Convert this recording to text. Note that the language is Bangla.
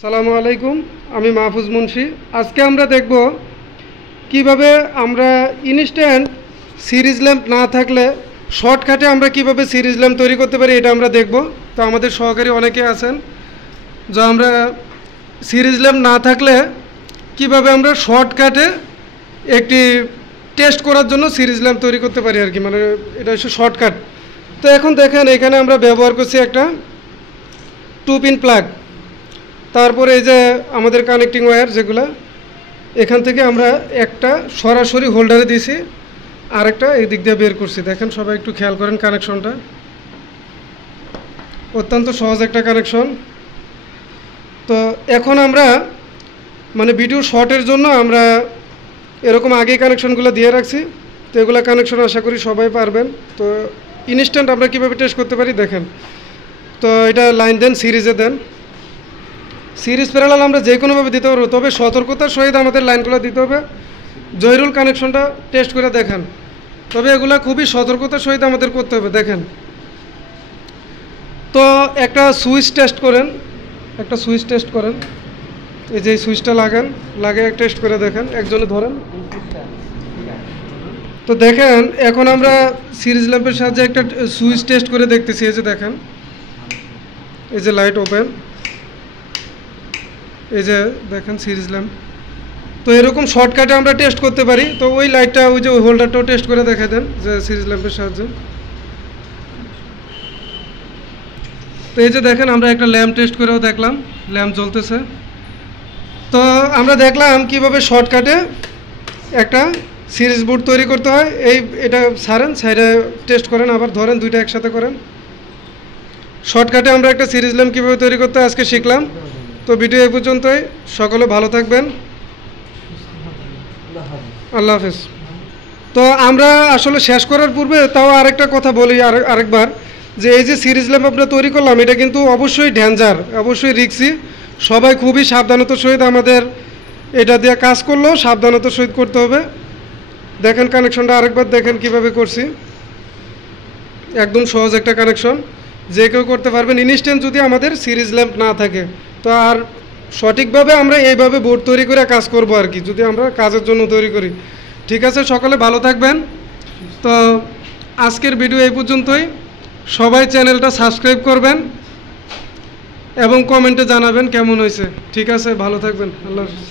আসসালামু আলাইকুম, আমি মাহফুজ মুন্সি। আজকে আমরা দেখব কিভাবে আমরা ইনস্ট্যান্ট সিরিজ ল্যাম্প না থাকলে শর্টকাটে আমরা কিভাবে সিরিজ ল্যাম্প তৈরি করতে পারি, এটা আমরা দেখব। তো আমাদের সহকারী অনেকে আছেন যে আমরা সিরিজ ল্যাম্প না থাকলে কিভাবে আমরা শর্টকাটে একটি টেস্ট করার জন্য সিরিজ ল্যাম্প তৈরি করতে পারি আর কি, মানে এটা হচ্ছে শর্টকাট। তো এখন দেখেন এখানে আমরা ব্যবহার করছি একটা 2 পিন প্লাগ, তারপরে এই যে আমাদের কানেক্টিং ওয়্যার যেগুলো, এখান থেকে আমরা একটা সরাসরি হোল্ডারে দিয়েছি, আরেকটা এই দিক দিয়ে বের করছি। দেখেন সবাই একটু খেয়াল করেন, কানেকশনটা অত্যন্ত সহজ একটা কানেকশন। তো এখন আমরা মানে ভিডিও শর্টের জন্য আমরা এরকম আগেই কানেকশনগুলো দিয়ে রাখছি। তো এগুলো কানেকশন আশা করি সবাই পারবেন। তো ইনস্ট্যান্ট আমরা কীভাবে টেস্ট করতে পারি দেখেন। তো এটা লাইন দেন, সিরিজে দেন, সিরিজ প্যারালাল আমরা যে কোনোভাবে দিতে পারবো, তবে সতর্কতার সহিত আমাদের লাইনগুলো দিতে হবে। জহিরুল কানেকশনটা টেস্ট করে দেখেন, তবে এগুলো খুবই সতর্কতার সহিত আমাদের করতে হবে। দেখেন, তো একটা সুইচ টেস্ট করেন, একটা সুইচ টেস্ট করেন, এই যে সুইচটা লাগান, লাগিয়ে টেস্ট করে দেখেন, একজনে ধরেন। তো দেখেন এখন আমরা সিরিজ ল্যাম্পের সাহায্যে একটা সুইচ টেস্ট করে দেখতেছি। এই যে দেখেন, এই যে লাইট ওপেন, এই যে দেখেন সিরিজ ল্যাম্প। তো এরকম শর্টকাটে আমরা টেস্ট করতে পারি। তো ওই লাইটটা, ওই যে ওই হোল্ডারটাও টেস্ট করে দেখা দেন যে সিরিজ ল্যাম্পের সাহায্যে। তো এই যে দেখেন আমরা একটা ল্যাম্প টেস্ট করেও দেখলাম, ল্যাম্প জ্বলতেছে। তো আমরা দেখলাম কিভাবে শর্টকাটে একটা সিরিজ বোর্ড তৈরি করতে হয়। এটা ছাড়েন, সাইডে টেস্ট করেন, আবার ধরেন, দুইটা একসাথে করেন। শর্টকাটে আমরা একটা সিরিজ ল্যাম্প কীভাবে তৈরি করতে হয় আজকে শিখলাম। তো ভিডিও এই পর্যন্তই, সকলে ভালো থাকবেন, আল্লাহ হাফেজ। তো আমরা আসলে শেষ করার পূর্বে তাও আরেকটা কথা বলি আরেকবার, যে এই যে সিরিজ ল্যাম্প আমরা তৈরি করলাম, এটা কিন্তু অবশ্যই ডেঞ্জার, অবশ্যই রিস্কি। সবাই খুবই সাবধানতার সহিত আমাদের এটা দিয়ে কাজ করলেও সাবধানতার সহিত করতে হবে। দেখেন কানেকশনটা আরেকবার দেখেন কিভাবে করছি, একদম সহজ একটা কানেকশন, যে কেউ করতে পারবেন ইনস্ট্যান্ট যদি আমাদের সিরিজ ল্যাম্প না থাকে। তো আর সঠিকভাবে আমরা এইভাবে বোর্ড তৈরি করে কাজ করব আর কি, যদি আমরা কাজের জন্য তৈরি করি। ঠিক আছে, সকলে ভালো থাকবেন। তো আজকের ভিডিও এই পর্যন্তই। সবাই চ্যানেলটা সাবস্ক্রাইব করবেন এবং কমেন্টে জানাবেন কেমন হয়েছে। ঠিক আছে, ভালো থাকবেন, আল্লাহ হাফেজ।